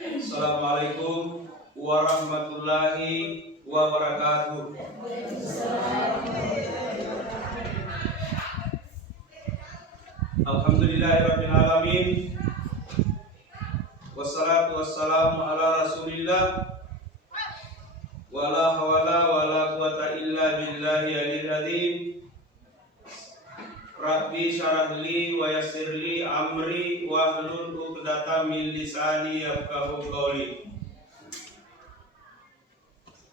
Assalamualaikum warahmatullahi wabarakatuh. Alhamdulillahirabbil alamin. Wassalatu wassalamu ala Rasulillah. Wala hawla wala quwata illa billahi aliyil azim. Rabbi syarah li wa yassir li amri wa hlul 'uqdatam min lisani yafqahu qawli.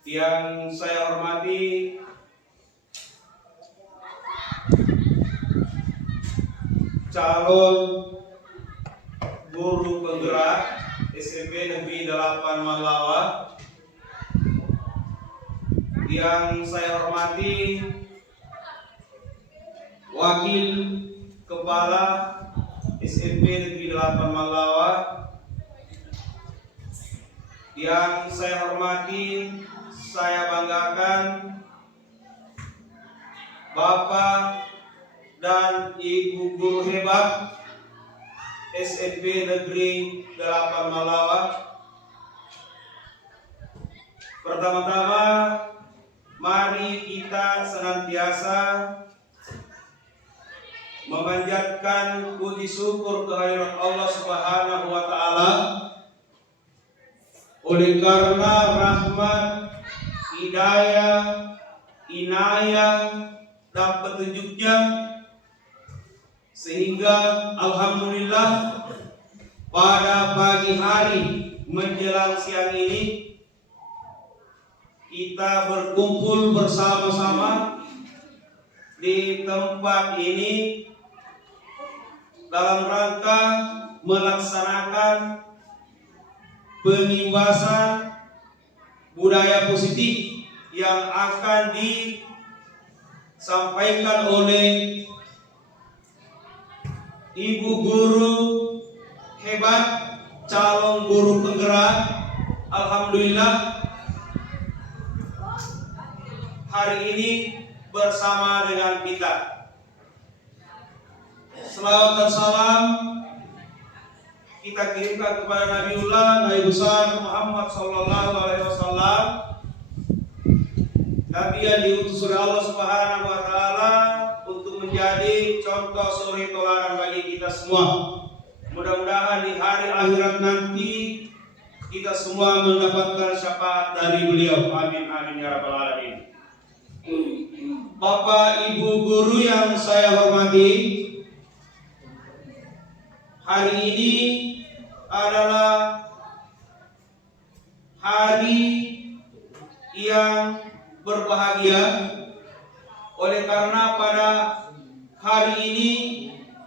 Yang saya hormati calon guru penggerak SMP Negeri 8 Manlawa. Yang saya hormati Wakil Kepala SMP Negeri 8 Manlawa. Yang saya hormati, saya banggakan Bapak dan Ibu guru hebat SMP Negeri 8 Manlawa. Pertama-tama, mari kita senantiasa memanjatkan puji syukur kehadirat Allah Subhanahu wa taala oleh karena rahmat, hidayah, inayah dan petunjuknya, sehingga alhamdulillah pada pagi hari menjelang siang ini kita berkumpul bersama-sama di tempat ini dalam rangka melaksanakan pengimbasan budaya positif yang akan disampaikan oleh Ibu guru hebat, calon guru penggerak. Alhamdulillah hari ini bersama dengan kita. Selawat dan salam kita kirimkan kepada Nabiullah Nabi besar Muhammad sallallahu alaihi wasallam, Nabi yang diutus oleh Allah Subhanahu wa taala untuk menjadi contoh suri teladan bagi kita semua. Mudah-mudahan di hari akhirat nanti kita semua mendapatkan syafaat dari beliau. Amin amin ya rabbal alamin. Bapak Ibu guru yang saya hormati, hari ini adalah hari yang berbahagia oleh karena pada hari ini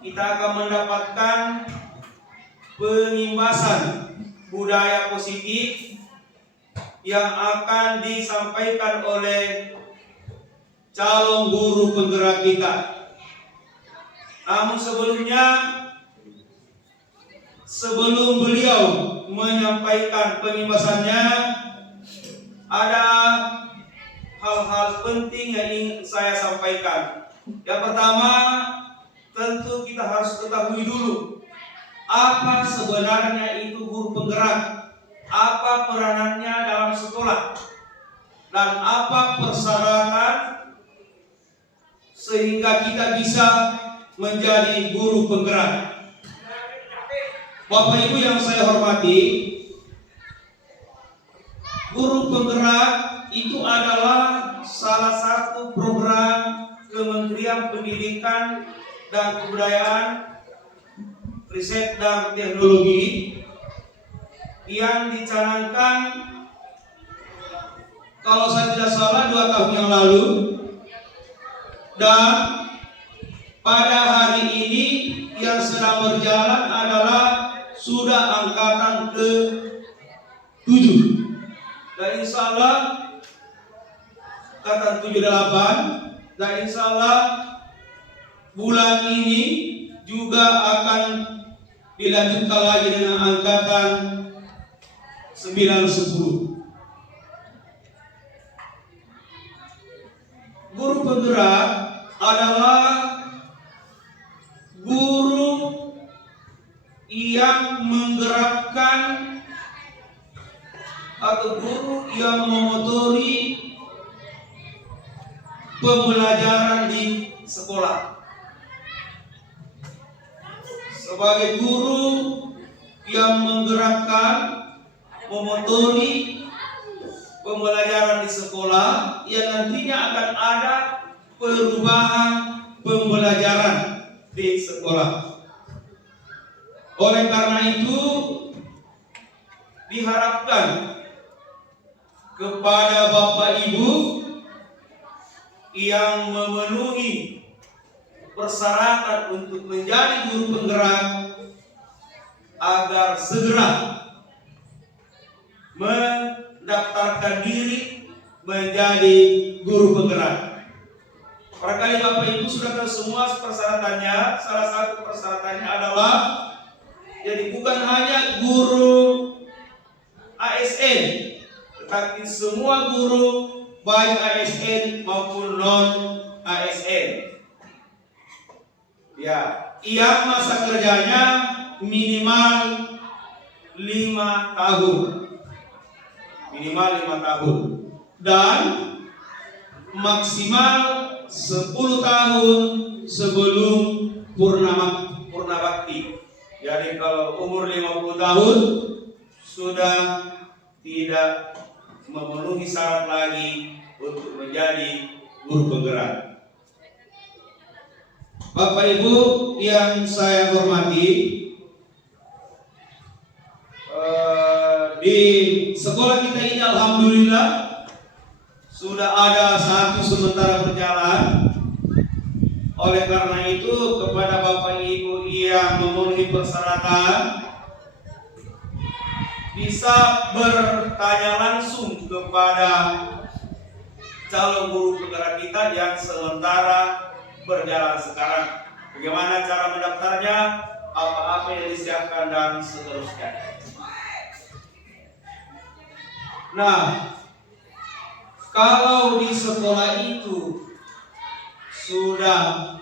kita akan mendapatkan pengimbasan budaya positif yang akan disampaikan oleh calon guru penggerak kita. Namun sebelum beliau menyampaikan pengimbasannya, ada hal-hal penting yang ingin saya sampaikan. Yang pertama, tentu kita harus ketahui dulu apa sebenarnya itu guru penggerak, apa peranannya dalam sekolah, dan apa persyaratan sehingga kita bisa menjadi guru penggerak. Bapak Ibu yang saya hormati, guru penggerak itu adalah salah satu program Kementerian Pendidikan dan Kebudayaan, Riset dan Teknologi yang dicanangkan, kalau saya tidak salah, 2 tahun yang lalu, dan pada hari ini yang sedang berjalan adalah sudah angkatan ke-7, dan insya Allah angkatan 78, dan insya Allah bulan ini juga akan dilanjutkan lagi dengan angkatan 9-10. Guru penggerak adalah guru yang menggerakkan atau guru yang memotori pembelajaran di sekolah. Sebagai guru yang menggerakkan, memotori pembelajaran di sekolah, yang nantinya akan ada perubahan pembelajaran di sekolah. Oleh karena itu, diharapkan kepada Bapak Ibu yang memenuhi persyaratan untuk menjadi guru penggerak agar segera mendaftarkan diri menjadi guru penggerak. Barangkali Bapak Ibu sudah tahu semua persyaratannya. Salah satu persyaratannya adalah jadi bukan hanya guru ASN, tetapi semua guru baik ASN maupun non ASN. Ya, yang masa kerjanya minimal 5 tahun. Minimal 5 tahun. Dan maksimal 10 tahun sebelum purna bakti. Jadi kalau umur 50 tahun sudah tidak memenuhi syarat lagi untuk menjadi guru penggerak. Bapak Ibu yang saya hormati, di sekolah kita ini alhamdulillah sudah ada satu sementara berjalan. Oleh karena itu, kepada Bapak Ibu yang memenuhi persyaratan bisa bertanya langsung kepada calon guru penggerak kita yang sementara berjalan sekarang. Bagaimana cara mendaftarnya, apa-apa yang disiapkan dan seterusnya. Nah, kalau di sekolah itu sudah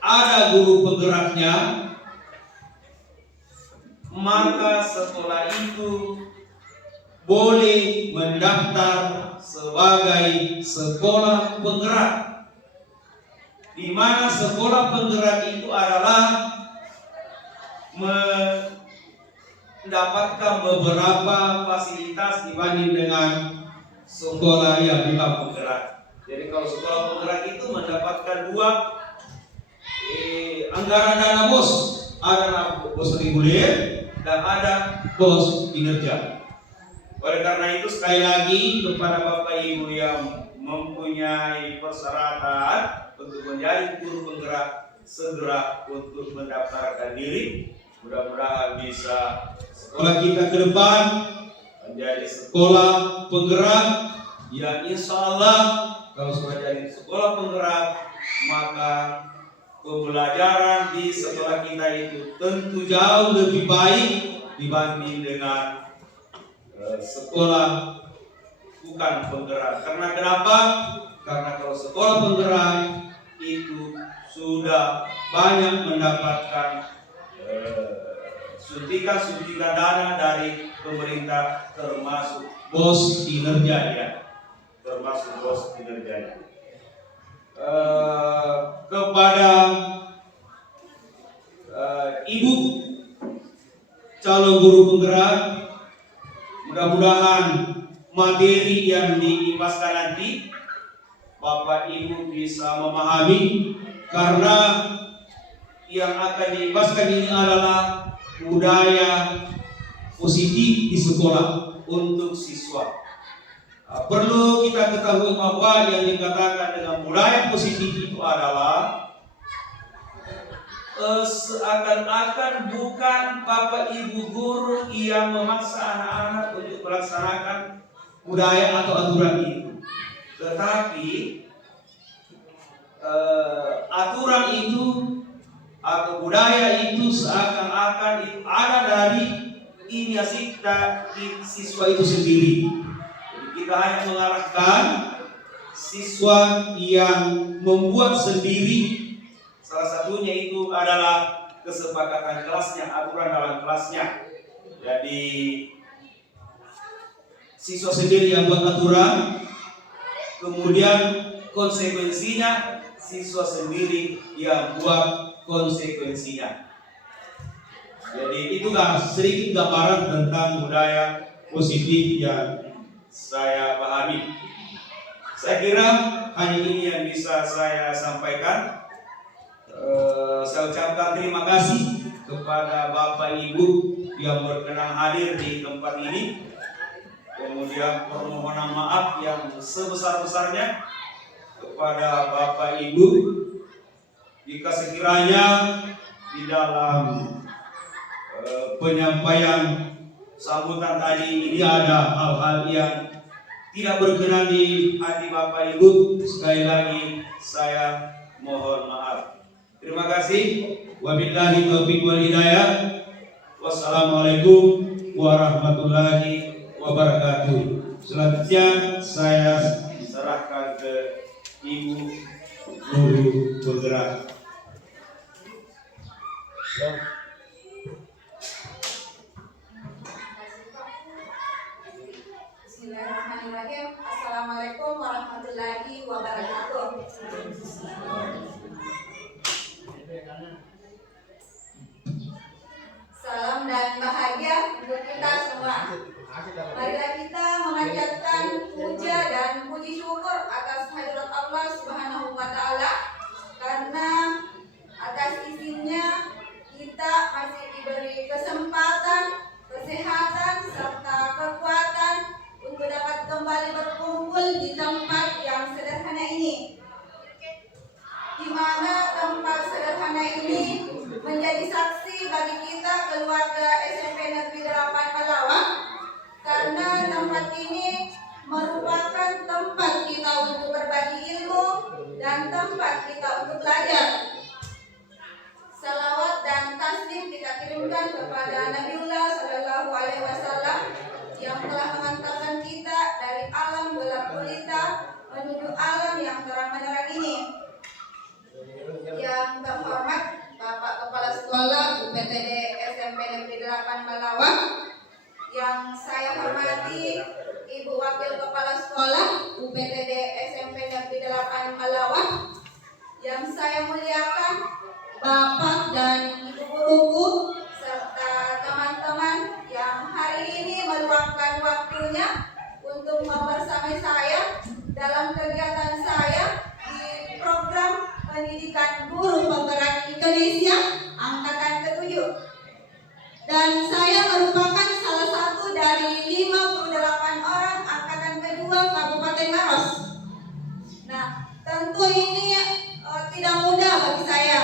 ada guru penggeraknya, maka sekolah itu boleh mendaftar sebagai sekolah penggerak, di mana sekolah penggerak itu adalah mendapatkan beberapa fasilitas dibanding dengan sekolah yang bukan penggerak. Jadi kalau sekolah penggerak itu mendapatkan dua anggaran dana BOS, ada BOS reguler dan ada BOS kinerja. Oleh karena itu sekali lagi kepada Bapak Ibu yang mempunyai persyaratan untuk menjadi guru penggerak, segera untuk mendaftarkan diri. Mudah-mudahan bisa sekolah kita ke depan menjadi sekolah penggerak yang insya Allah kalau sudah jadi sekolah penggerak, maka pembelajaran di sekolah kita itu tentu jauh lebih baik dibanding dengan sekolah bukan penggerak. Karena kenapa? Karena kalau sekolah penggerak itu sudah banyak mendapatkan suntikan dana dari pemerintah, termasuk BOS kinerja ya, termasuk BOS kinerja. Kepada ibu calon guru penggerak, mudah-mudahan materi yang diibaskan nanti Bapak Ibu bisa memahami, karena yang akan diibaskan ini adalah budaya positif di sekolah untuk siswa. Perlu kita ketahui bahwa yang dikatakan dengan budaya positif itu adalah seakan-akan bukan Bapak Ibu guru yang memaksa anak-anak untuk melaksanakan budaya atau aturan itu, tetapi aturan itu atau budaya itu seakan-akan itu ada dari inisiatif siswa itu sendiri. Jadi kita hanya mengarahkan siswa yang membuat sendiri. Salah satunya itu adalah kesepakatan kelasnya, aturan dalam kelasnya. Jadi siswa sendiri yang buat aturan, kemudian konsekuensinya siswa sendiri yang buat konsekuensinya. Jadi itulah sedikit gambaran tentang budaya positif yang saya pahami. Saya kira hanya ini yang bisa saya sampaikan. Saya ucapkan terima kasih kepada Bapak Ibu yang berkenan hadir di tempat ini. Kemudian permohonan maaf yang sebesar-besarnya kepada Bapak Ibu jika sekiranya di dalam penyampaian sambutan tadi ini ada hal-hal yang tidak berkenan di hati Bapak Ibu. Sekali lagi saya mohon maaf. Terima kasih. Wabillahi taufiq wal hidayah. Wassalamualaikum warahmatullahi wabarakatuh. Selanjutnya saya serahkan ke Ibu Guru bergerak. Bismillahirrahmanirrahim. Assalamualaikum warahmatullahi wabarakatuh. Salam dan bahagia untuk kita semua. Marilah kita memanjatkan puja dan puji syukur atas hadirat Allah Subhanahu wa Ta'ala, karena atas izinnya kita masih diberi kesempatan, kesehatan, serta kekuatan untuk dapat kembali berkumpul di tempat yang sederhana ini, di mana tempat sederhana ini menjadi saksi bagi kita keluarga SMP Negeri 8 Malawak, karena tempat ini merupakan tempat kita untuk berbagi ilmu dan tempat kita untuk belajar. Salawat dan taslim kita kirimkan kepada Nabiullah Sallallahu Alaihi Wasallam yang telah mengantarkan kita dari alam gelap gulita menuju alam yang terang menerang ini. Yang terhormat Bapak Kepala Sekolah UPTD SMP Negeri 8 Malawak, yang saya hormati Ibu Wakil Kepala Sekolah UPTD SMP Negeri 8 Malawak, yang saya muliakan Bapak dan Ibu guruku serta teman-teman yang hari ini meluangkan waktunya untuk membersamai saya dalam kegiatan saya di program pendidikan guru penggerak Indonesia angkatan ke-7. Dan saya merupakan salah satu dari 58 orang angkatan kedua Kabupaten Maros. Nah, tentu ini tidak mudah bagi saya.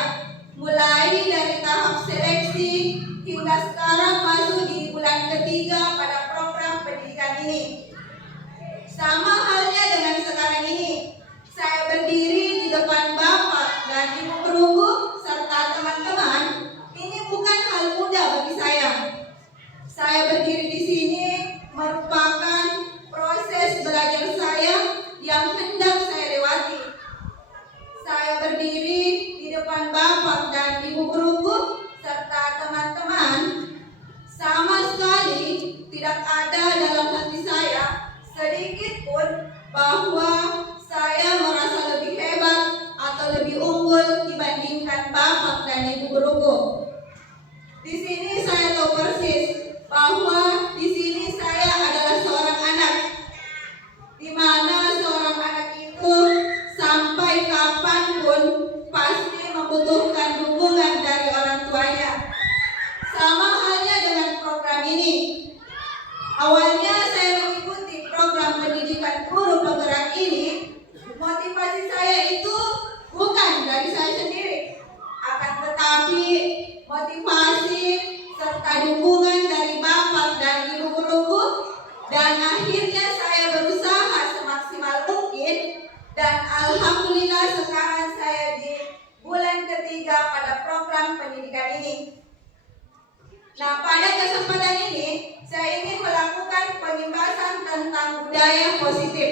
Mulai dari tahap seleksi hingga sekarang masuk di bulan ketiga pada program pendidikan ini. Sama halnya dengan sekarang ini, saya berdiri di depan Bapak dan Ibu guruku serta teman-teman. Ini bukan hal mudah bagi saya. Saya berdiri di sini merupakan proses belajar saya yang hendak saya lewati. Saya berdiri di depan Bapak dan Ibu guruku serta teman-teman, sama sekali tidak ada dalam hati saya sedikit pun bahwa saya merasa lebih hebat atau lebih unggul dibandingkan Bapak dan Ibu guruku. Di sini saya tahu persis bahwa di sini saya adalah seorang anak, di mana seorang anak itu sampai kapanpun pasti membutuhkan dukungan dari orang tuanya. Sama halnya dengan program ini. Awalnya saya mengikuti program pendidikan guru penggerak ini, motivasi saya itu bukan dari saya sendiri, akan tetapi motivasi serta dukungan dari Bapak dan Ibu guruku. Dan akhirnya saya berusaha semaksimal mungkin, dan alhamdulillah sekarang saya di bulan ketiga pada program pendidikan ini. Nah, pada kesempatan ini saya ingin melakukan pembahasan tentang budaya positif.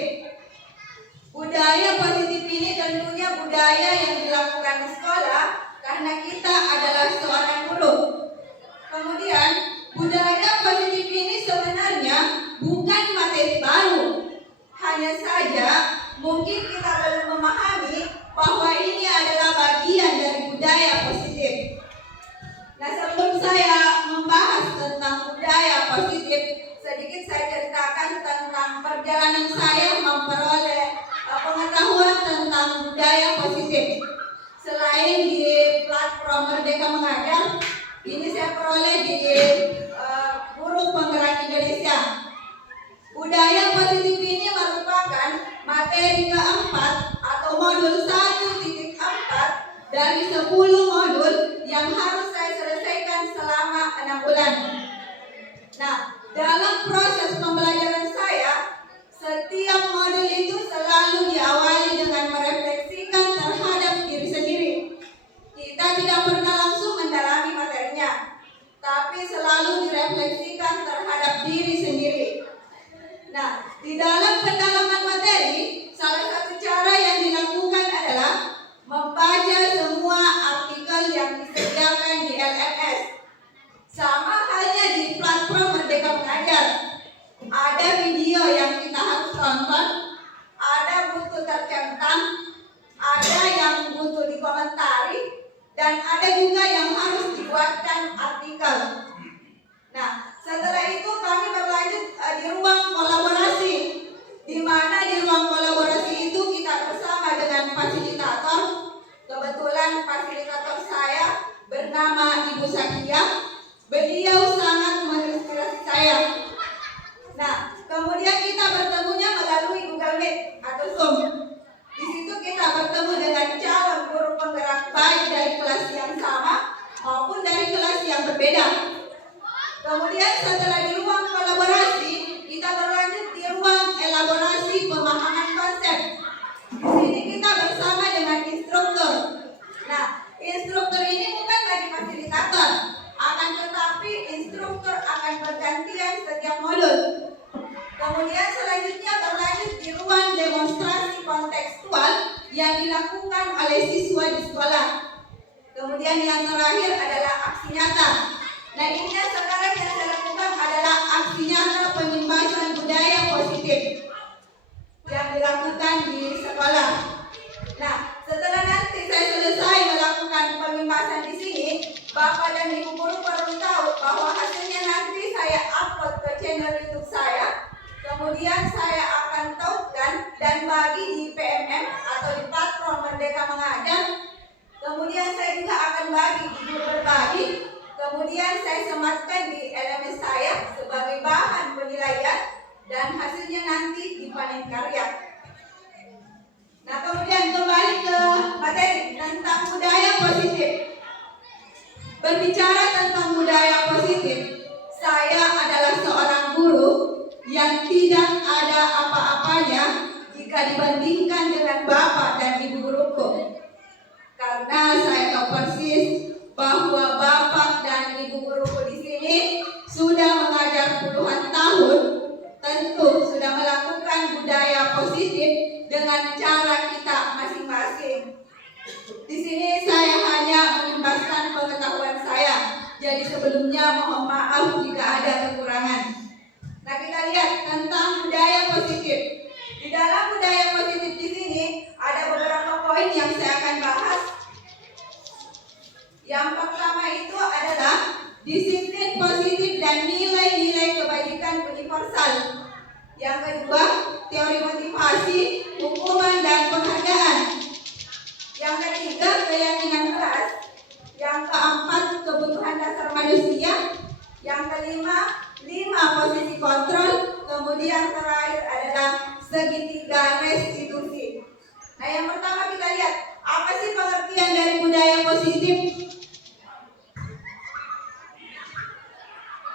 Budaya positif ini tentunya budaya yang dilakukan di sekolah karena kita adalah seorang guru. Kemudian budaya positif ini sebenarnya bukan materi sedikit saya ceritakan tentang perjalanan saya memperoleh pengetahuan tentang budaya positif. Selain di platform Merdeka Mengajar, ini saya peroleh di Guru Penggerak Indonesia. Budaya positif ini merupakan materi keempat atau modul 1.4 dari 10 modul yang harus saya selesaikan selama 6 bulan. Nah, dalam proses pembelajaran saya, setiap modul itu selalu diawali dengan merefleksikan terhadap diri sendiri. Kita tidak pernah langsung mendalami materinya, tapi selalu direfleksikan terhadap diri sendiri. Nah, di dalam pendalaman materi, salah satu cara yang dilakukan adalah membaca semua artikel yang disediakan di LMS. Sama halnya di platform Merdeka Mengajar. Ada video yang kita harus tonton, ada buku tercentang, ada yang butuh dikomentari, dan ada juga yang harus dibuatkan artikel. Nah, setelah itu kami berlanjut di ruang kolaborasi, di mana di ruang kolaborasi itu kita bersama dengan fasilitator. Kebetulan fasilitator saya bernama Ibu Sakia. Beliau sangat menginspirasi saya. Nah, kemudian kita bertemunya melalui Google Meet atau Zoom. Di situ kita bertemu dengan calon guru penggerak baik dari kelas yang sama maupun dari kelas yang berbeda. Kemudian setelah di ruang kolaborasi, kita berlanjut di ruang elaborasi pemahaman konsep. Di sini kita bersama dengan instruktur. Nah, instruktur ini bukan lagi fasilitator, akan tetapi instruktur akan bergantian setiap modul. Kemudian selanjutnya berlanjut di ruang demonstrasi kontekstual yang dilakukan oleh siswa di sekolah. Kemudian yang terakhir adalah aksi nyata. Nah, ini sekarang yang saya lakukan adalah aksi nyata penyimbasan budaya positif yang dilakukan di sekolah. Nah, setelah nanti saya selesai melakukan penyimbasan di sini, Bapak dan Ibu guru perlu tahu bahwa hasilnya nanti saya upload ke channel YouTube saya. Kemudian saya akan tautkan dan bagi di PMM atau di platform Merdeka Mengajar. Kemudian saya juga akan bagi di Guru Berbagi. Kemudian saya sematkan di LMS saya sebagai bahan penilaian dan hasilnya nanti dipanen karya. Nah, kemudian kembali ke materi tentang budaya positif. Berbicara tentang budaya positif, saya adalah seorang guru yang tidak ada apa-apanya jika dibandingkan dengan Bapak dan Ibu guruku. Karena saya tahu persis bahwa Bapak dan Ibu guruku di sini sudah mengajar puluhan tahun, tentu sudah melakukan budaya positif dengan cara kita masing-masing. Di sini saya hanya mengimbaskan pengetahuan saya. Jadi sebelumnya mohon maaf jika ada kekurangan. Nah, kita lihat tentang budaya positif. Di dalam budaya positif di sini ada beberapa poin yang saya akan bahas. Yang pertama itu adalah disiplin positif dan nilai-nilai kebajikan universal. Yang kedua, teori motivasi, hukuman dan penghargaan. Yang ketiga, keyakinan keras. Yang keempat, kebutuhan dasar manusia. Yang kelima, 5 posisi kontrol. Kemudian terakhir adalah segitiga restitusi. Nah, yang pertama kita lihat, apa sih pengertian dari budaya positif?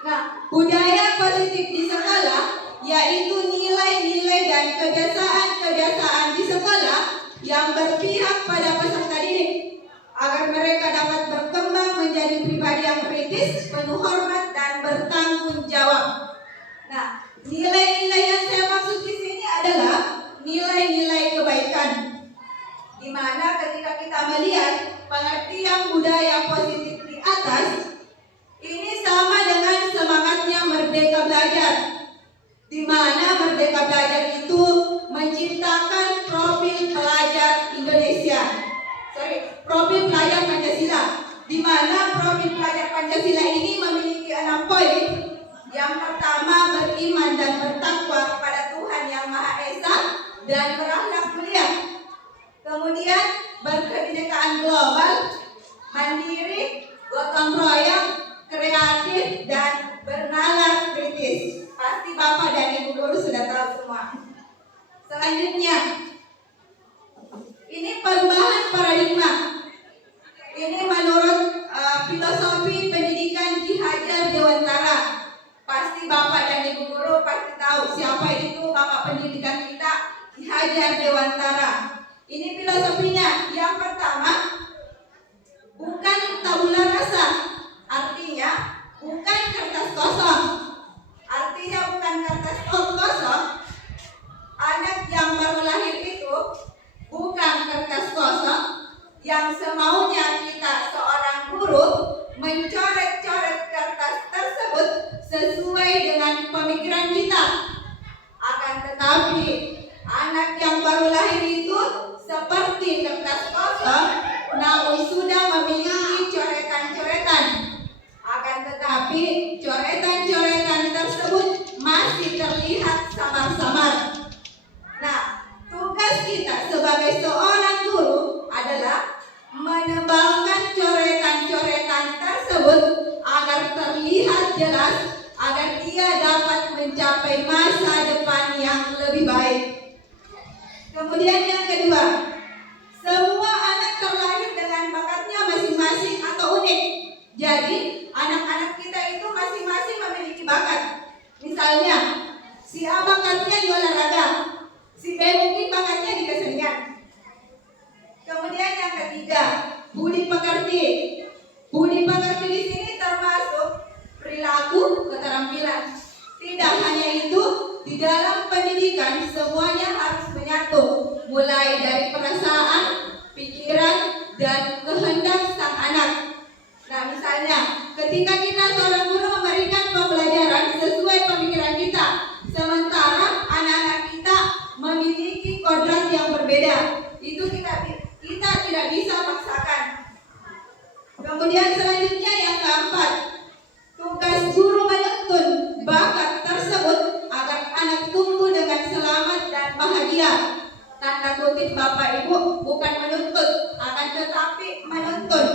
Nah, budaya positif di sekolah yaitu nilai-nilai dan kebiasaan-kebiasaan di sekolah yang berpihak pada peserta didik agar mereka dapat berkembang menjadi pribadi yang kritis, penuh hormat dan bertanggung jawab. Nah, nilai-nilai yang saya maksud di sini adalah nilai-nilai kebaikan. Di mana ketika kita melihat pengertian budaya positif di atas, ini sama dengan semangatnya Merdeka Belajar, di mana Merdeka Belajar itu menciptakan profil pelajar Indonesia, profil pelajar Pancasila, di mana profil pelajar Pancasila ini memiliki 6 poin. Yang pertama, beriman Bapak dan Ibu guru sudah tahu semua. Selanjutnya, ini perubahan paradigma. Ini menurut filosofi pendidikan Ki Hajar Dewantara. Pasti Bapak dan Ibu guru pasti tahu siapa itu Bapak pendidikan kita, Ki Hajar Dewantara. Ini filosofinya. Yang pertama, bukan tabula rasa. Artinya bukan kertas kosong. Artinya bukan kertas kosong. Anak yang baru lahir itu bukan kertas kosong yang semaunya kita seorang guru mencoret-coret kertas tersebut sesuai dengan pemikiran kita. Akan tetapi anak yang baru lahir itu seperti kertas kosong, namun sudah memiliki coretan-coretan. Akan tetapi coretan-coretan tersebut masih terlihat samar-samar. Nah, tugas kita sebagai seorang guru adalah menebalkan coretan-coretan tersebut agar terlihat jelas, agar dia dapat mencapai masa depan yang lebih baik. Kemudian yang kedua, semua anak terlahir dengan bakatnya masing-masing atau unik. Jadi, anak-anak kita itu masing-masing memiliki bakat. Misalnya, si A bakatnya di olahraga, si B mungkin bakatnya di kesenian. Kemudian yang ketiga, budi pekerti. Budi pekerti di sini termasuk perilaku, keterampilan. Tidak hanya itu, di dalam pendidikan semuanya harus menyatu, mulai dari perasaan, pikiran, dan kehendak sang anak. Nah, misalnya, ketika kita seorang guru memberikan pembelajaran sesuai pemikiran kita, sementara anak-anak kita memiliki kodrat yang berbeda, itu kita tidak bisa paksakan. Kemudian selanjutnya yang keempat, tugas guru menuntun bakat tersebut agar anak tumbuh dengan selamat dan bahagia. Tanda kutip Bapak Ibu, bukan menuntut, akan tetapi menuntun.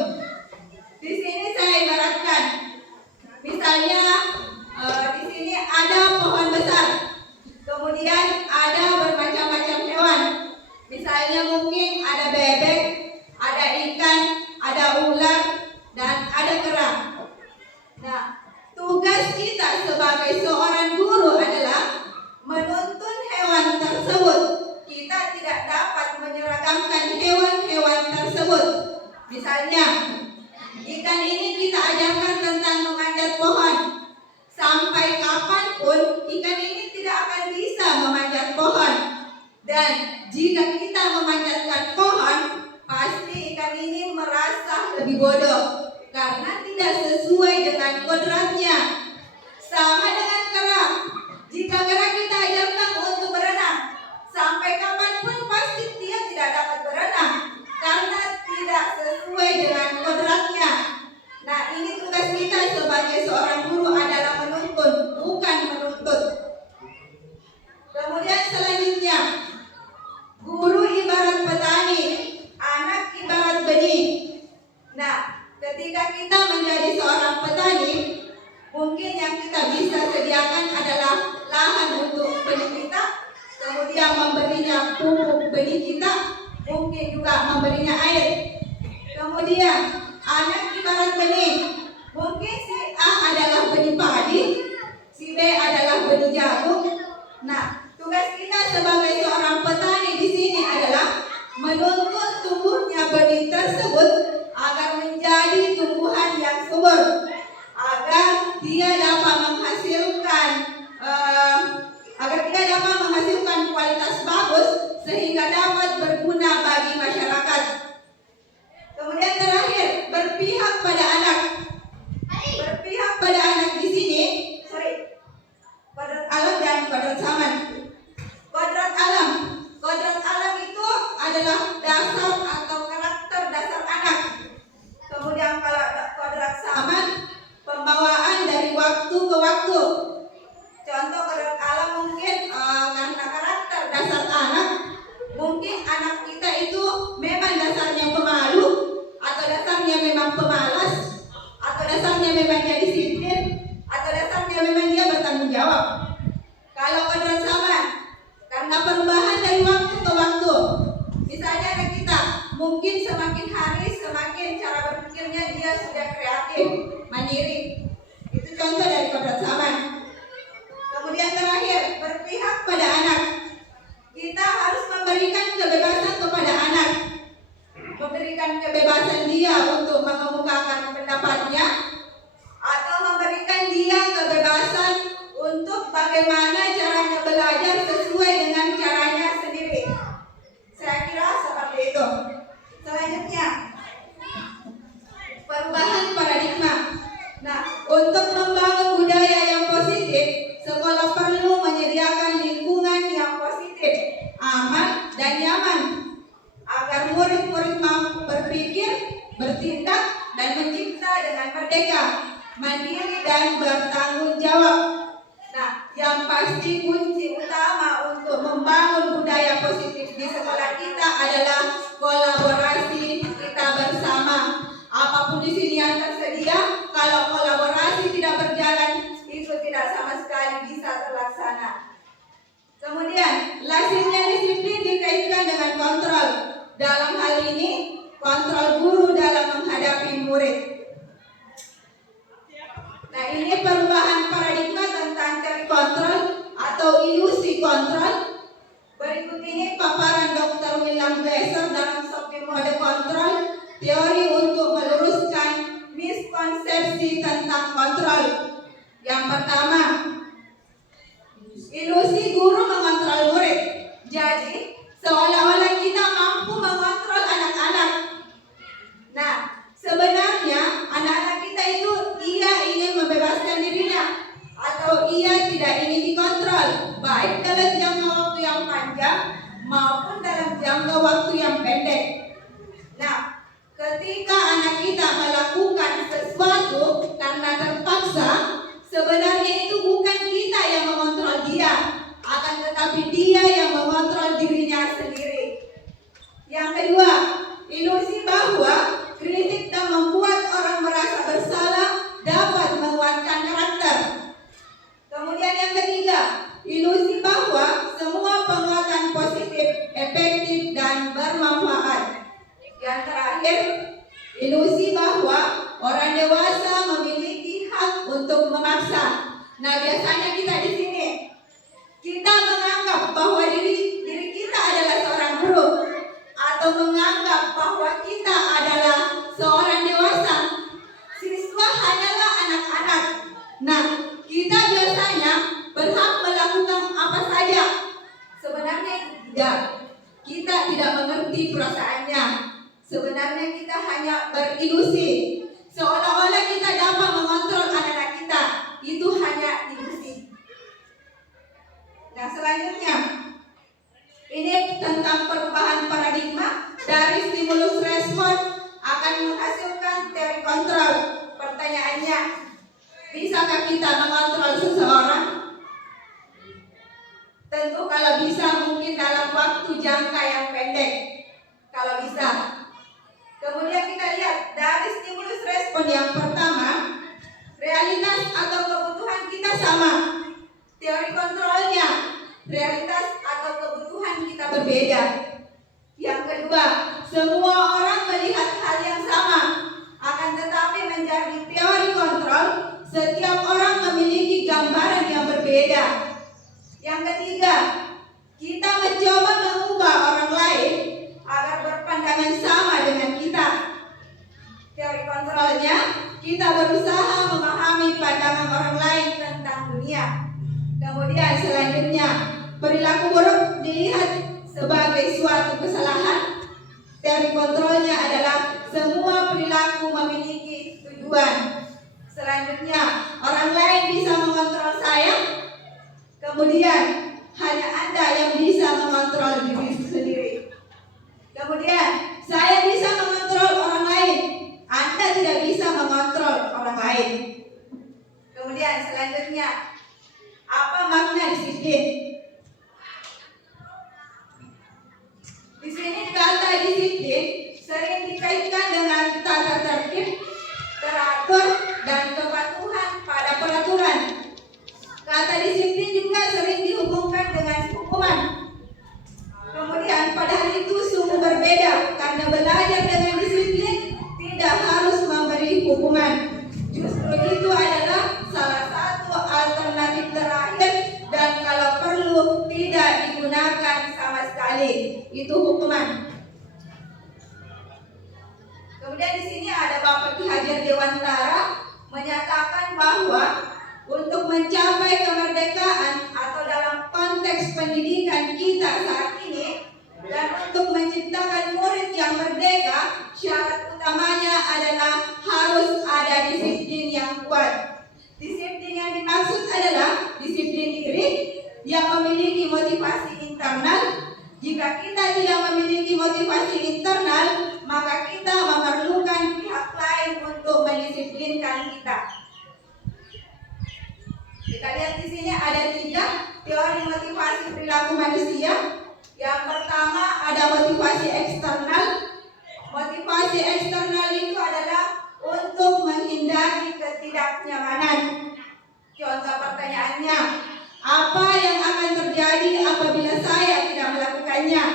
Di sini saya ibaratkan, misalnya di sini ada pohon besar, kemudian ada bermacam-macam hewan. Misalnya mungkin ada bebek, ada ikan, ada ular, dan ada kera. Nah, tugas kita sebagai seorang guru adalah menuntun hewan tersebut. Kita tidak dapat menyeragamkan hewan-hewan tersebut. Misalnya, ikan ini kita ajarkan tentang memanjat pohon. Sampai kapanpun ikan ini tidak akan bisa memanjat pohon. Dan jika kita memanjatkan pohon, pasti ikan ini merasa lebih bodoh karena tidak sesuai dengan kodratnya. Sama dengan kera. Jika kera kita ajarkan untuk berenang, sampai kapanpun pasti dia tidak dapat berenang karena tidak sesuai dengan kodratnya. Nah, ini tugas kita sebagai seorang guru adalah menuntun, bukan menuntut. Kemudian selanjutnya, guru ibarat petani, anak ibarat benih. Nah, ketika kita menjadi seorang petani, mungkin yang kita bisa sediakan adalah lahan untuk benih kita, kemudian memberinya pupuk benih kita, mungkin juga memberinya air. Kemudian anak ibarat benih, mungkin si A adalah benih padi, si B adalah benih jagung. Nah, tugas kita sebagai seorang petani di sini adalah menuntun tumbuhnya benih tersebut agar menjadi tumbuhan yang subur, agar dia dapat menghasilkan kualitas bagus sehingga dapat berguna bagi masyarakat. Kemudian terakhir, berpihak pada anak. Berpihak pada anak di sini, kodrat alam dan kodrat zaman. Kodrat alam itu adalah dasar atau karakter dasar anak. Kemudian kalau kodrat zaman, pembawaan dari waktu ke waktu. Contoh kodrat alam mungkin karena karakter dasar anak, mungkin anak kita itu mungkin semakin hari semakin cara berpikirnya dia sudah kreatif, mandiri. Itu contoh dari kodrat zaman. Kemudian terakhir, berpihak pada anak. Kita harus memberikan kebebasan kepada anak, memberikan kebebasan dia untuk mengemukakan pendapatnya, atau memberikan dia kebebasan untuk bagaimana caranya belajar sesuai dengan caranya sendiri. Saya kira seperti itu. Selanjutnya, perubahan paradigma. Nah, untuk membangun budaya yang positif, sekolah perlu menyediakan lingkungan yang positif, aman, dan nyaman agar murid-murid mampu berpikir, bertindak, dan mencipta dengan merdeka, mandiri, dan bertanggung jawab. Nah, yang pasti kunci utama untuk membangun budaya positif di sekolah kita adalah kolaborasi kita bersama. Apapun di sini yang tersedia, kalau kolaborasi tidak berjalan, itu tidak sama sekali bisa terlaksana. Kemudian, lazimnya disiplin dikaitkan dengan kontrol. Dalam hal ini, kontrol guru dalam menghadapi murid. Nah, ini perubahan paradigma tentang teori kontrol atau ilusi kontrol. Berikut ini paparan Dr. William Glasser dalam Sophie Mode Kontrol, teori untuk meluruskan miskonsepsi tentang kontrol. Yang pertama, ilusi guru mengontrol murid. Jadi, seolah-olah kita mampu mengontrol anak-anak. Nah, sebenarnya anak-anak kita itu ia ingin membebaskan dirinya atau ia tidak ingin dikontrol, baik dalam jangka waktu yang panjang maupun dalam jangka waktu yang pendek. Nah, ketika anak kita melakukan sesuatu karena terpaksa, sebenarnya itu bukan kita yang mengontrol dia, akan tetapi dia yang mengontrol dirinya sendiri. Yang kedua, ilusi bahwa kritik dan membuat orang merasa bersalah dapat menguatkan karakter. Kemudian yang ketiga, ilusi bahwa semua penguatan positif, efektif, dan bermanfaat. Yang terakhir, ilusi bahwa orang dewasa memiliki hak untuk memaksa. Nah, biasanya kita di sini kita menganggap bahwa diri kita adalah seorang guru atau menganggap bahwa kita adalah seorang dewasa. Siswa hanyalah anak-anak. Nah, kita biasanya berhak melakukan apa saja. Sebenarnya tidak. Kita tidak mengerti perasaannya. Sebenarnya kita hanya berilusi. Seolah-olah kita dapat mengontrol anak-anak kita. Itu hanya ilusi. Nah, selanjutnya, ini tentang perubahan paradigma dari stimulus respon akan menghasilkan teori kontrol. Pertanyaannya, bisakah kita mengontrol seseorang? Tentu kalau bisa, mungkin dalam waktu jangka yang pendek. Kalau bisa. Kemudian kita lihat dari stimulus respon yang pertama, realitas atau kebutuhan kita sama. Teori kontrolnya, realitas atau kebutuhan kita berbeda. Yang kedua, semua orang melihat hal yang sama. Akan tetapi menjadi teori kontrol, setiap orang memiliki gambaran yang berbeda. Yang ketiga, kita mencoba mengubah orang lain agar berpandangan sama dengan kita. Teori kontrolnya, kita berusaha memahami pandangan orang lain tentang dunia. Kemudian selanjutnya, perilaku buruk dilihat sebagai suatu kesalahan. Teori kontrolnya adalah semua perilaku memiliki tujuan. Selanjutnya, orang lain bisa mengontrol saya. Kemudian, hanya Anda yang bisa mengontrol diri sendiri. Kemudian, saya bisa mengontrol orang lain. Anda tidak bisa mengontrol orang lain. Kemudian, selanjutnya, apa makna disiplin? Di sini kata disiplin sering dikaitkan dengan tata tertib, teratur, dan kepatuhan pada peraturan. Kata disiplin juga sering dihubungkan dengan hukuman. Kemudian padahal itu sungguh berbeda karena belajar digunakan sama sekali. Itu hukuman. Kemudian di sini ada Bapak Ki Hajar Dewantara menyatakan bahwa untuk mencapai kemerdekaan atau dalam konteks pendidikan kita saat ini dan untuk menciptakan murid yang merdeka, syarat utamanya adalah harus ada disiplin yang kuat. Disiplin yang dimaksud adalah disiplin diri yang memiliki motivasi internal. Jika kita tidak memiliki motivasi internal, maka kita memerlukan pihak lain untuk mendisiplinkan kita. Kita lihat di sini ada 3 teori motivasi perilaku manusia. Yang pertama ada motivasi eksternal. Motivasi eksternal itu adalah untuk menghindari ketidaknyamanan. Contoh pertanyaannya, apa yang akan terjadi apabila saya tidak melakukannya?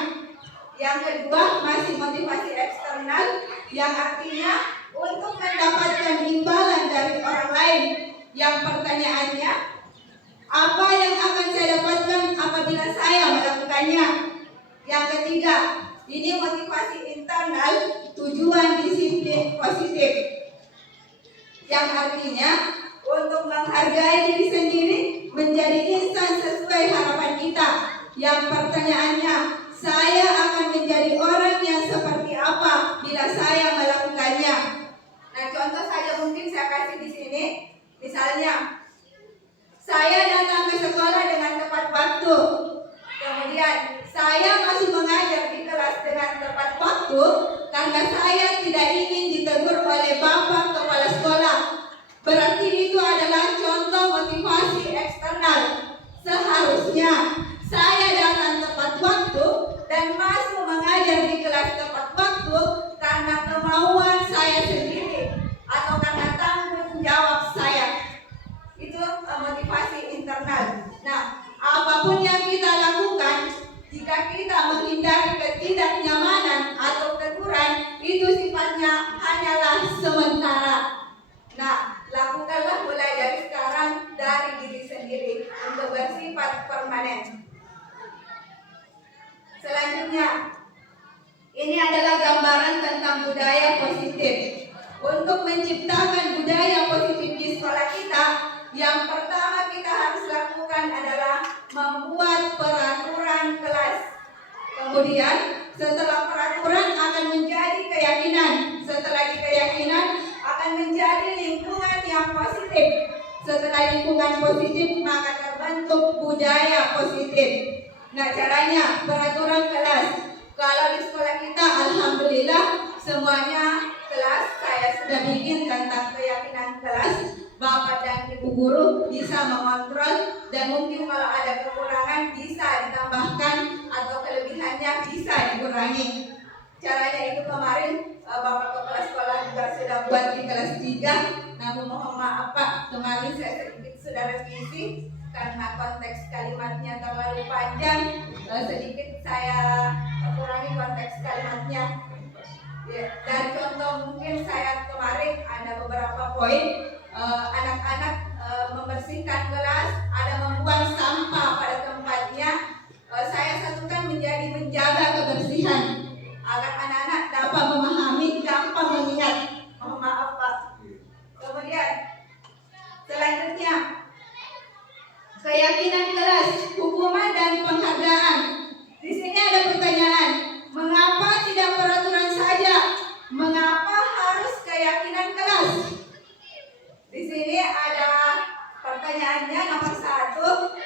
Yang kedua masih motivasi eksternal, yang artinya untuk mendapatkan imbalan dari orang lain. Yang pertanyaannya, apa yang akan saya dapatkan apabila saya melakukannya? Yang ketiga, ini motivasi internal, tujuan disiplin positif, yang artinya untuk menghargai diri sendiri, menjadi insan sesuai harapan kita. Yang pertanyaannya, saya akan menjadi orang yang seperti apa bila saya melakukannya? Nah, contoh saja mungkin saya kasih di sini. Misalnya, saya datang ke sekolah dengan tepat waktu. Kemudian, saya masih mengajar di kelas dengan tepat waktu karena saya tidak ingin ditegur oleh Bapak Kepala Sekolah. Berarti itu adalah contoh motivasi eksternal. Seharusnya saya datang tepat waktu dan masuk mengajar di kelas tepat waktu karena kemauan saya sendiri atau karena tanggung jawab saya. Itu motivasi internal. Nah, apapun yang kita lakukan, jika kita menghindari ketidaknyamanan atau teguran, itu sifatnya hanyalah sementara. Nah, lakukanlah mulai dari sekarang dari diri sendiri untuk bersifat permanen. Selanjutnya, ini adalah gambaran tentang budaya positif. Untuk menciptakan budaya positif di sekolah kita, yang pertama kita harus lakukan adalah membuat peraturan kelas. Kemudian, setelah peraturan akan menjadi keyakinan. Setelah keyakinan akan menjadi lingkungan yang positif. Setelah lingkungan positif, maka terbentuk budaya positif. Nah, caranya peraturan kelas. Kalau di sekolah kita, alhamdulillah semuanya kelas saya sudah bikin tentang keyakinan kelas. Bapak dan Ibu guru bisa mengontrol dan mungkin kalau ada kekurangan bisa ditambahkan atau kelebihannya bisa dikurangi. Caranya itu kemarin Bapak Kepala Sekolah juga sudah buat di kelas 3. Namun mohon maaf Pak, kemarin saya sedikit sudah revisi karena konteks kalimatnya terlalu panjang. Sedikit saya kurangi konteks kalimatnya. Ya, dari contoh mungkin saya kemarin ada beberapa poin. Anak-anak membersihkan kelas, ada membuang sampah pada tempatnya. Saya satukan menjadi menjaga kebersihan agar anak-anak dapat memahami, gampang mengingat. Mohon maaf Pak. Kemudian selanjutnya keyakinan kelas, hukuman dan penghargaan. Di sini ada pertanyaan, mengapa tidak peraturan saja? Mengapa harus keyakinan kelas? Di sini ada pertanyaannya nomor 1.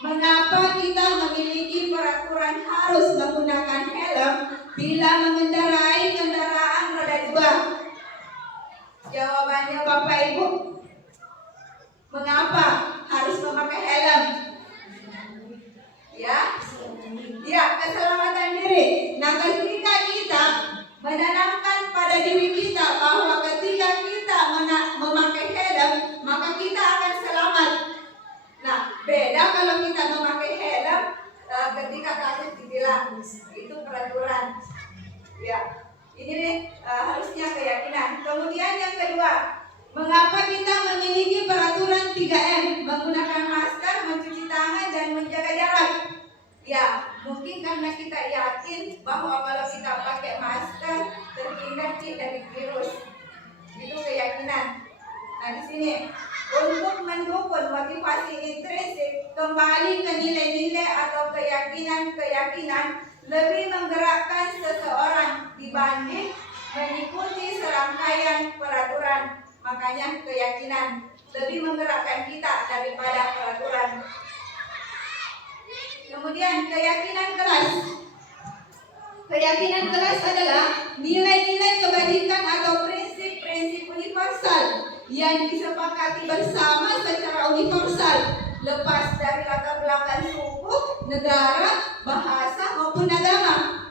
Mengapa kita memiliki peraturan harus menggunakan helm bila mengendarai kendaraan roda 2? Jawabannya Bapak Ibu, mengapa harus memakai helm? Ya, keselamatan diri. Nah, ketika kita menanamkan pada diri kita bahwa ketika kita memakai helm, maka kita akan selamat. Nah, beda kalau kita memakai helm ketika takut ditilang. Itu peraturan. Ya, ini harusnya keyakinan. Kemudian yang kedua, mengapa kita memiliki peraturan 3M? Menggunakan masker, mencuci tangan, dan menjaga jarak. Ya, yakin bahwa kalau kita pakai masker terhindar dari virus. Itu keyakinan. Nah di sini untuk mendukung motivasi intrinsik kembali ke nilai-nilai atau keyakinan lebih menggerakkan seseorang dibanding mengikuti serangkaian peraturan. Makanya keyakinan lebih menggerakkan kita daripada peraturan. Kemudian keyakinan kelas. Keyakinan kelas adalah nilai-nilai kebajikan atau prinsip-prinsip universal yang disepakati bersama secara universal, lepas dari latar belakang suku, negara, bahasa maupun agama.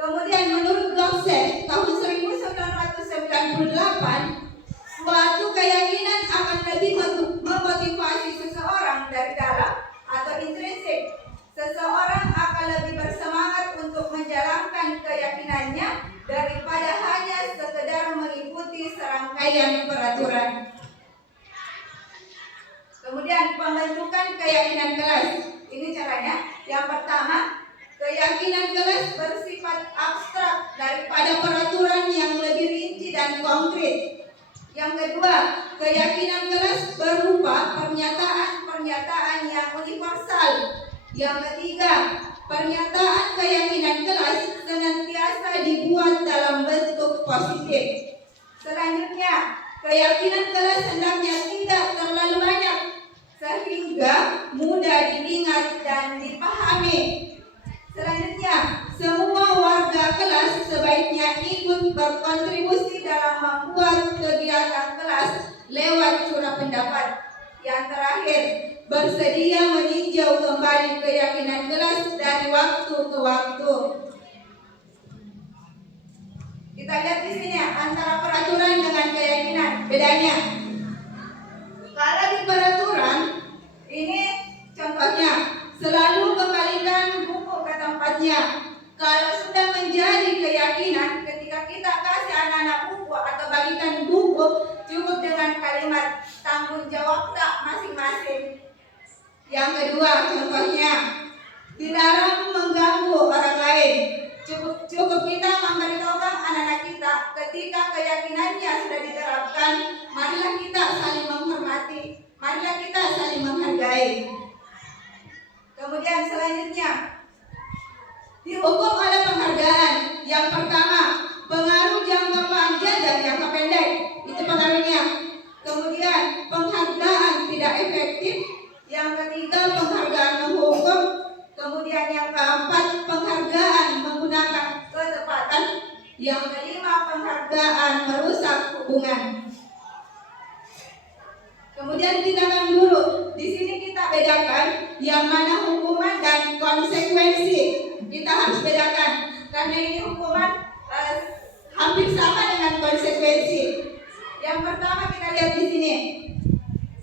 Kemudian menurut Locke tahun 1998, suatu keyakinan akan lebih memotivasi seseorang dari dalam atau intrinsik. Seseorang akan lebih bersemangat untuk menjalankan keyakinannya daripada hanya sekedar mengikuti serangkaian peraturan. Kemudian pembentukan keyakinan kelas. Ini caranya. Yang pertama, keyakinan kelas bersifat abstrak daripada peraturan yang lebih rinci dan konkret. Yang kedua, keyakinan kelas berupa pernyataan-pernyataan yang universal. Yang ketiga, pernyataan keyakinan kelas senantiasa dibuat dalam bentuk positif. Selanjutnya, keyakinan kelas hendaknya tidak terlalu banyak sehingga mudah diingat dan dipahami. Selanjutnya, semua warga kelas sebaiknya ikut berkontribusi dalam membuat kegiatan kelas lewat curah pendapat. Yang terakhir, bersedia meninjau kembali keyakinan kelas dari waktu ke waktu. Kita lihat di sini antara peraturan dengan keyakinan, bedanya. Kalau di peraturan, ini contohnya, selalu kembalikan buku ke tempatnya. Kalau sudah menjadi keyakinan, ketika kita kasih anak-anak buku atau bagikan buku, cukup dengan kalimat tanggung jawab tak masing-masing. Yang kedua, contohnya, dilarang mengganggu orang lain. Cukup kita memberitahukan anak-anak kita ketika keyakinannya sudah diterapkan, marilah kita saling menghormati, marilah kita saling menghargai. Kemudian selanjutnya, dihukum oleh penghargaan. Yang pertama, pengaruh jangka panjang dan jangka pendek. Itu pengaruhnya. Kemudian penghargaan tidak efektif. Yang ketiga, penghargaan menghukum. Kemudian yang keempat, penghargaan menggunakan ketepatan. Yang kelima, penghargaan merusak hubungan. Kemudian kita akan dulu di sini kita bedakan yang mana hukuman dan konsekuensi. Kita harus bedakan karena ini hukuman hampir sama dengan konsekuensi. Yang pertama kita lihat di sini.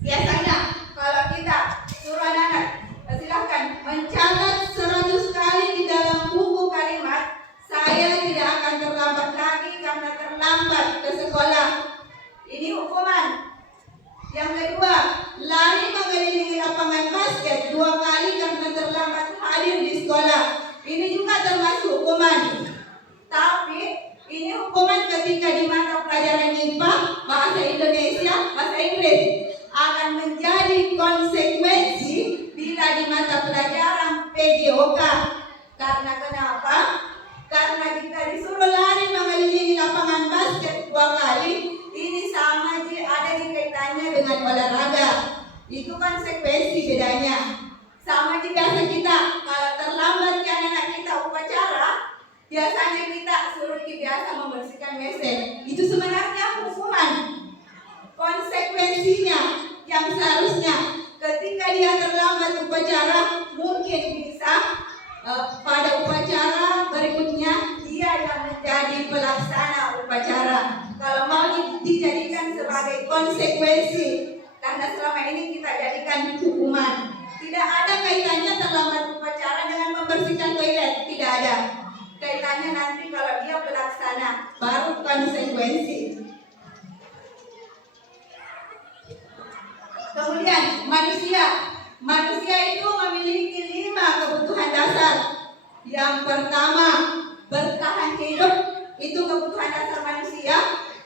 Biasanya kalau kita suruh anak-anak, silahkan mencatat 100 kali di dalam buku kalimat, saya tidak akan terlambat lagi karena terlambat ke sekolah. Ini hukuman. Yang kedua, lari mengelilingi lapangan basket 2 kali karena terlambat hadir di sekolah. Ini juga termasuk hukuman. Tapi ini hukuman ketika di mata pelajaran IPA, bahasa Indonesia, bahasa Inggris akan menjadi konsekuensi bila di mata pelajaran PJOK. Karena kenapa? Karena jika disuruh lari mengelilingi lapangan basket 2 kali, ini sama aja ada di kaitannya dengan olahraga. Itu konsekuensi bedanya. Sama aja biasa kita kalau terlambat ke anak-anak kita upacara, biasanya kita suruh biasa membersihkan WC. Itu sebenarnya hukuman. Konsekuensinya yang seharusnya ketika dia terlambat upacara, mungkin bisa pada upacara berikutnya dia yang menjadi pelaksana upacara. Kalau mau dijadikan sebagai konsekuensi, karena selama ini kita jadikan hukuman. Tidak ada kaitannya terlambat upacara dengan membersihkan toilet, tidak ada. Kaitannya nanti kalau dia pelaksana, baru konsekuensi. Kemudian manusia itu memiliki 5 kebutuhan dasar. Yang pertama, kebutuhan dasar manusia.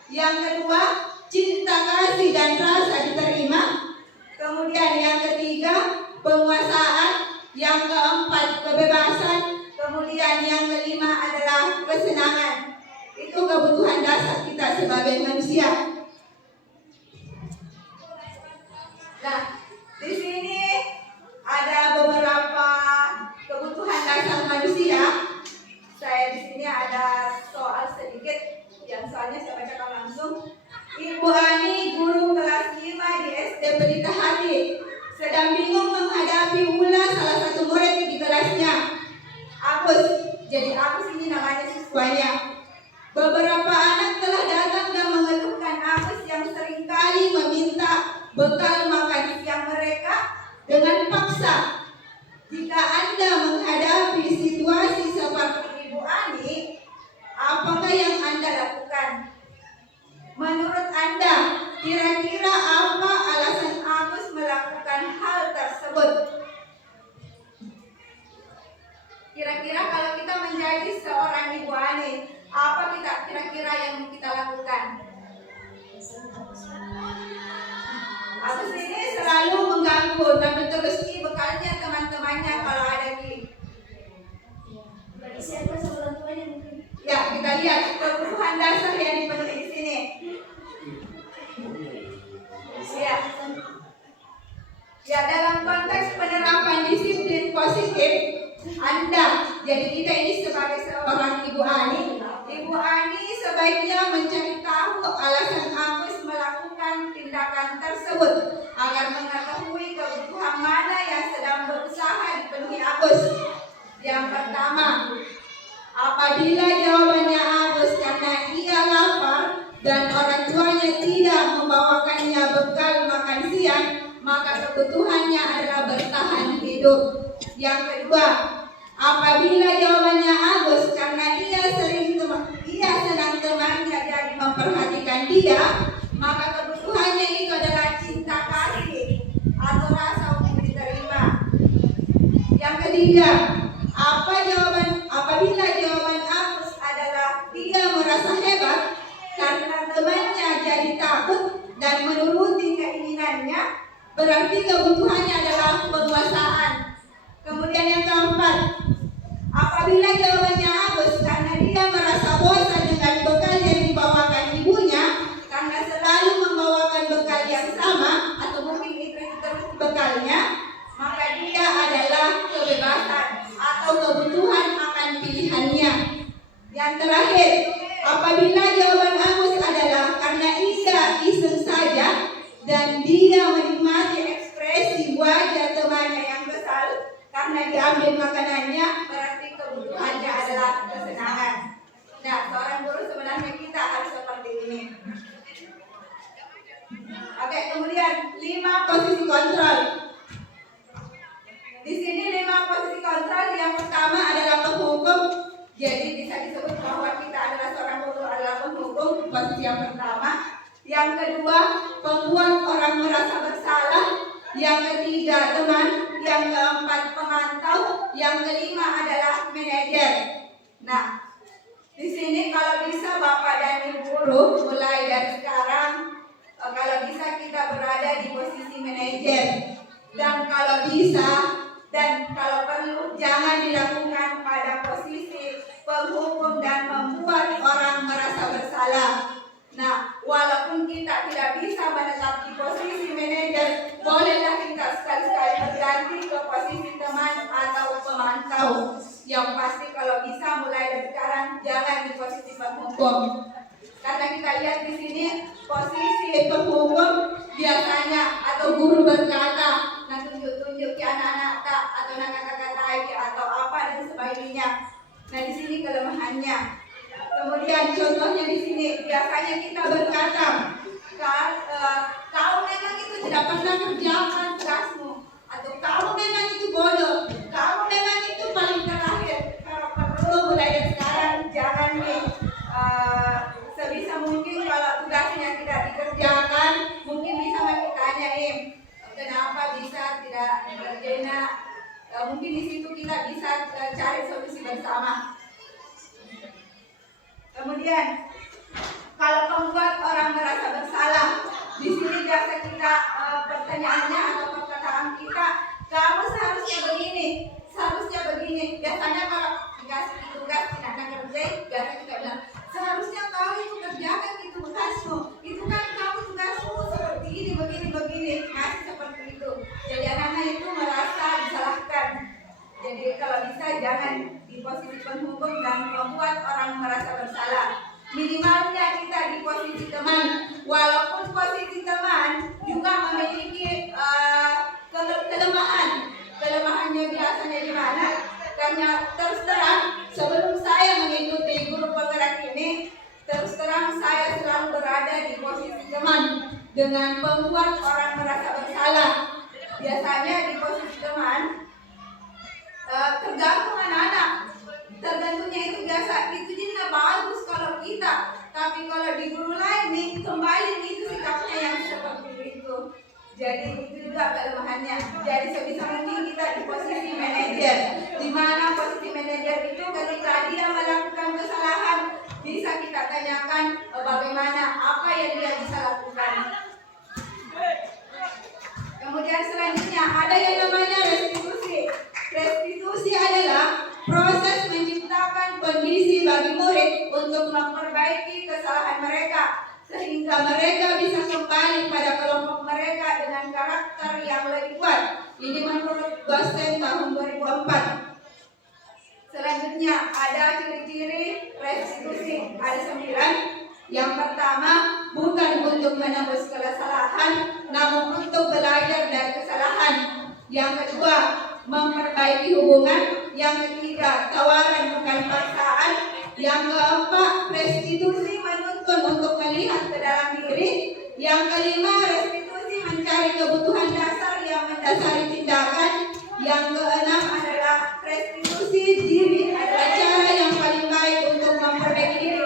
Yang kedua, cinta kasih dan rasa diterima. Kemudian yang ketiga, penguasaan. Yang keempat, kebebasan. Kemudian yang kelima adalah kesenangan. Itu kebutuhan dasar kita sebagai manusia. Nah, di sini ada beberapa kebutuhan dasar manusia. Saya di sini ada soal sedikit yang soalnya saya bacakan langsung. Ibu Ani, guru kelas 5 di SD Pelita Hati, sedang bingung menghadapi ulah salah satu murid di kelasnya. Agus, jadi Agus ini namanya siswanya. Beberapa anak telah datang dan mengeluhkan Agus yang seringkali meminta bekal makan siang mereka dengan paksa. Jika Anda menghadapi situasi seperti Ibu Ani, apakah yang Anda lakukan? Menurut Anda, kira-kira apa alasan Agus melakukan hal tersebut? Kira-kira kalau kita menjadi seorang Ibu Ani, apa kira-kira yang kita lakukan? Agus ini selalu mengganggu dan menerusi bekalnya teman-temannya kalau ada di. Ya, kita lihat kebutuhan dasar yang dipenuhi di sini. Ya, dalam konteks penerapan disiplin positif, Anda, jadi kita ini sebagai seorang Ibu Ani, Ibu Ani sebaiknya mencari tahu alasan Agus melakukan tindakan tersebut agar mengetahui kebutuhan mana yang sedang berusaha dipenuhi Agus. Yang pertama, apabila jawabannya Agus karena ia lapar dan orang tuanya tidak membawakannya bekal makan siang, maka kebutuhannya adalah bertahan hidup. Yang kedua, apabila jawabannya Agus karena ia senang temannya jadi memperhatikan dia, maka kebutuhannya itu adalah cinta kasih atau rasa untuk diterima. Yang ketiga, apabila jawaban Agus adalah dia merasa hebat karena temannya jadi takut dan menuruti keinginannya, berarti kebutuhannya adalah penguasaan. Kemudian yang keempat, apabila jawabannya Agus karena dia merasa bosan dengan bekal yang dibawakan ibunya karena selalu membawakan bekal yang sama atau mungkin itu terus bekalnya, maka dia adalah kebebasan atau kebutuhan akan pilihannya. Yang terakhir, apabila jawaban Agus adalah karena ia iseng saja dan dia menikmati ekspresi wajah temannya yang kesal karena diambil makanannya, berarti kebutuhannya adalah kesenangan. Nah, seorang guru sebenarnya kita harus seperti ini. Oke, kemudian 5 posisi kontrol. Di sini 5 posisi kontrol. Yang pertama adalah penghukum. Jadi bisa disebut bahwa kita adalah seorang guru adalah penghukum, posisi yang pertama. Yang kedua, pembuat orang merasa bersalah. Yang ketiga, teman. Yang keempat, pemantau. Yang kelima adalah manajer. Nah, di sini kalau bisa Bapak dan Ibu guru mulai dari sekarang, kalau bisa kita berada di posisi manajer. Dan kalau bisa dan kalau perlu jangan dilakukan pada posisi penghukum dan membuat orang merasa bersalah. Nah, walaupun kita tidak bisa menetap di posisi manajer, bolehlah kita sekali-sekali berganti ke posisi teman atau pemantau. Yang pasti kalau bisa mulai dari sekarang jangan di posisi penghukum. Karena kita lihat di sini posisi penghukum biasanya atau guru berkata, nah tunjuk-tunjuk ke anak-anak tak atau nak kata-katai atau apa dan sebagainya. Nah di sini kelemahannya. Kemudian contohnya di sini biasanya kita berkata, kau memang itu tidak pernah kerjakan tugasmu, atau kau memang itu bodoh, kau memang itu paling terakhir. Kalau perlu mulai dari sekarang jangan nih sebisa mungkin kalau tugasnya tidak dikerjakan, mungkin bisa bertanya kenapa bisa tidak dikerjain. Mungkin di situ kita bisa cari solusi bersama. Kemudian kalau membuat orang merasa bersalah, di sini biasa kita pertanyaannya atau perkataan kita, kamu seharusnya begini, seharusnya begini. Biasanya kalau dikasih tugas tidak kerjain, biasa kita bilang, seharusnya kau itu kerjakan itu tugasmu, itu kan kamu tugasmu seperti ini, begini, ngasih seperti itu. Jadi anak-anak itu merasa disalahkan. Jadi kalau bisa jangan di posisi penghukum dan membuat orang merasa bersalah. Minimalnya kita di posisi teman, walaupun posisi teman juga memiliki kelemahan. Kelemahannya biasanya di mana? Karena terus terang sebelum saya mengikuti guru penggerak ini, terus terang saya selalu berada di posisi teman dengan membuat orang merasa bersalah. Biasanya di posisi teman tergantung anak-anak, tergantungnya itu biasa itu jadi bagus kalau kita, tapi kalau di guru lain nih kembali itu sikapnya yang seperti itu. Jadi itu juga kelemahannya. Jadi sebisa mungkin kita di posisi manajer, di mana posisi manajer itu ketika dia melakukan kesalahan bisa kita tanyakan bagaimana apa yang dia bisa lakukan. Kemudian selanjutnya ada yang namanya restitusi. Restitusi adalah proses menciptakan kondisi bagi murid untuk memperbaiki kesalahan mereka sehingga mereka bisa kembali pada kelompok mereka dengan karakter yang lebih kuat. Ini menurut dosen tahun 2004. Selanjutnya ada ciri-ciri restitusi, ada 9. Yang pertama, bukan untuk menembus kesalahan, namun untuk belajar dari kesalahan. Yang kedua, memperbaiki hubungan. Yang ketiga, tawaran bukan paksaan. Yang keempat, restitusi menuntun untuk melihat ke dalam diri. Yang kelima, restitusi mencari kebutuhan dasar yang mendasari tindakan. Yang keenam adalah restitusi diri adalah cara yang paling baik untuk memperbaiki diri.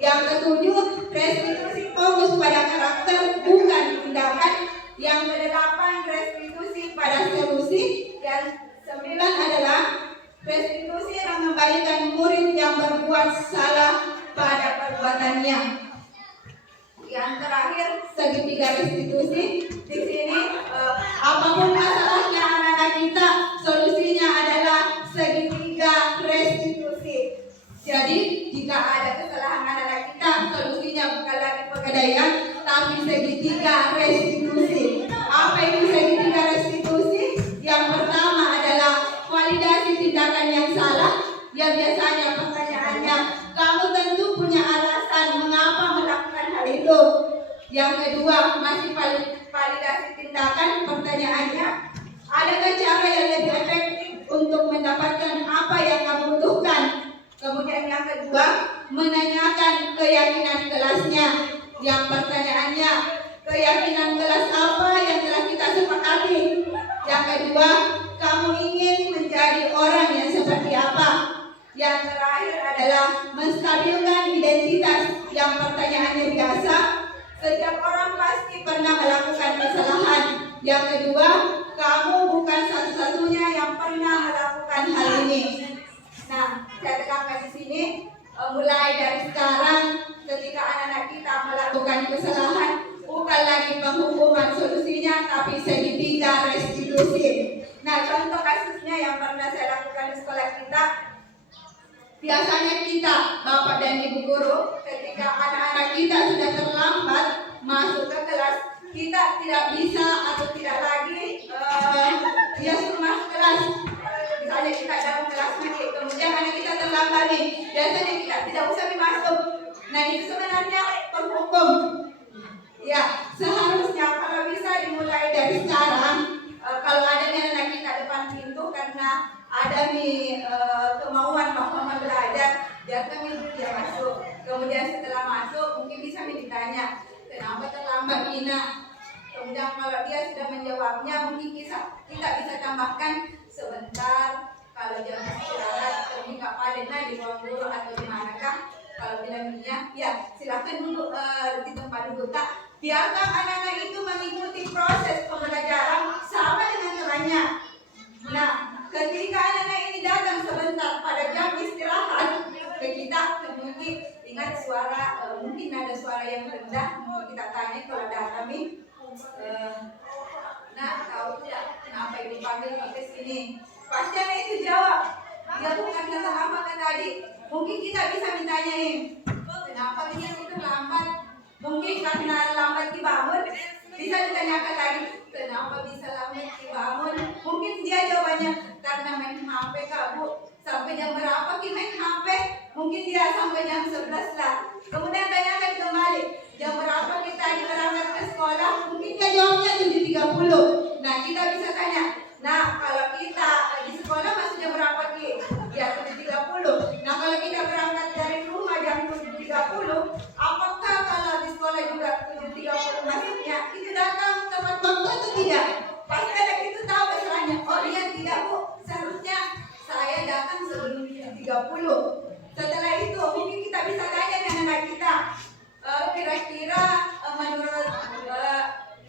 Yang ketujuh, restitusi fokus pada karakter bukan tindakan. Yang kedelapan, restitusi pada solusi. Yang 9 adalah restitusi yang mengembalikan murid yang berbuat salah pada perbuatannya. Yang terakhir, segitiga restitusi. Di sini apapun masalahnya anak-anak kita, solusinya adalah segitiga restitusi. Jadi jika ada kesalahan anak-anak kita, solusinya bukan lagi pegadaian, tapi segitiga restitusi. Apa itu segitiga restitusi? Yang pertama adalah validasi tindakan yang salah. Yang biasanya pertanyaannya, kamu tentu punya alasan mengapa melakukan hal itu. Yang kedua, masih validasi tindakan. Pertanyaannya, adakah cara yang lebih efektif untuk mendapatkan apa yang kamu butuhkan? Kemudian yang kedua, menanyakan keyakinan kelasnya. Yang pertanyaannya, keyakinan kelas apa yang telah kita sepakati? Yang kedua, kamu ingin menjadi orang yang seperti apa? Yang terakhir adalah menstabilkan identitas. Yang pertanyaannya biasa, setiap orang pasti pernah melakukan kesalahan. Yang kedua, kamu bukan satu-satunya yang pernah melakukan hal ini. Nah, saya tekankan di sini, mulai dari sekarang, ketika anak-anak kita melakukan kesalahan, bukan lagi penghukuman solusinya, tapi segitiga restitusi. Nah, contoh kasusnya yang pernah saya lakukan di sekolah kita, biasanya kita, Bapak dan Ibu guru, ketika anak-anak kita sudah terlambat masuk ke kelas, kita tidak bisa atau tidak lagi dia suruh masuk kelas. Misalnya kita dalam kelas nanti, kemudian anak kita terlambat nih, biasanya kita tidak usah masuk. Nah, itu sebenarnya penghukum. Ya, seharusnya kalau bisa dimulai dari sekarang, kalau ada anak kita depan pintu karena ada nih kemauan bahwa belajar, biarkan dulu dia masuk. Kemudian setelah masuk mungkin bisa ditanya, kenapa terlambat Ina? Kemudian kalau dia sudah menjawabnya, mungkin kita bisa tambahkan sebentar. Kalau jam istirahat, pergi ke Padena di ruang guru atau di manakah? Kalau bilangnya, ya silakan dulu di tempat duduk. Biarkan anak-anak itu mengikuti proses pembelajaran sama dengan temannya. Nah, ketika anak-anak ini datang sebentar pada jam istirahat ke kita, kemudian ingat suara yang rendah, kita tanya kalau ada kami, nak tahu tidak kenapa ibu panggil ke sini? Pasti anak itu jawab, dia bukan kata apa kan tadi. Mungkin kita bisa mintanyain, kenapa dia itu lambat? Mungkin karena lambat dibangun. Bisa ditanyakan lagi, kenapa bisa lambat dibangun? Mungkin dia jawabannya karena main HP Kak Bu. Sampai jam berapa kita main HP? Mungkin dia sampai jam 11 lah. Kemudian tanyakan kembali, jam berapa kita berangkat ke sekolah? Mungkin dia jawabnya 7.30. Nah kita bisa tanya, nah kalau kita di sekolah masih jam berapa Ki? Ya 7.30. Nah kalau kita berangkat dari rumah jam 7.30, apakah kalau di sekolah juga 7.30 masuknya? Itu datang tepat waktu atau tidak? Pasti anak itu tahu kesalahannya. Oh iya tidak Bu, seharusnya saya datang sebelum 7.30. Setelah itu mungkin kita bisa tanya dengan anak kita, kira-kira menurut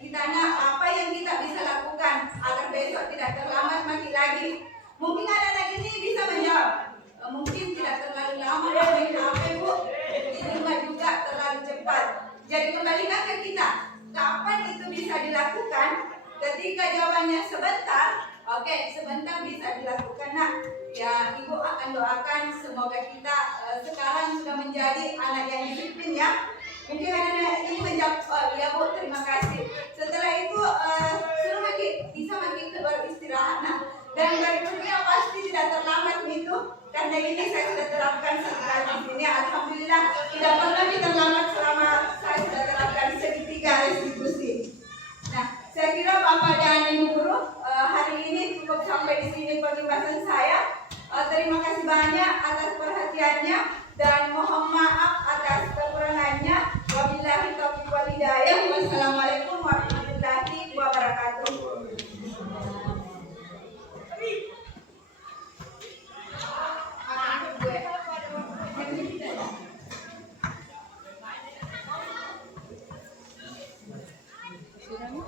kitanya apa yang kita bisa lakukan agar besok tidak terlambat makin lagi. Mungkin anak-anak ini bisa menjawab, mungkin tidak terlalu lama main HP Bu, di rumah juga terlalu cepat. Jadi kembalikan ke kita, kapan itu bisa dilakukan? Ketika jawabannya sebentar, oke, sebentar bisa dilakukan nak. Ya, Ibu akan doakan semoga kita sekarang sudah menjadi anak yang disiplin ya. Mungkin anak-anak ini menjawab, oh ya Bu, terima kasih. Setelah itu suruh bisa makin keluar istirahat nak. Dan berikutnya pasti tidak terlambat itu, karena ini saya sudah terapkan setelah di sini. Alhamdulillah tidak pernah kita terlambat selama saya sudah terapkan segitiga restitusi. Nah, saya kira Bapak dan Ibu Guru hari ini cukup sampai di sini pembahasan saya. Terima kasih banyak atas perhatiannya dan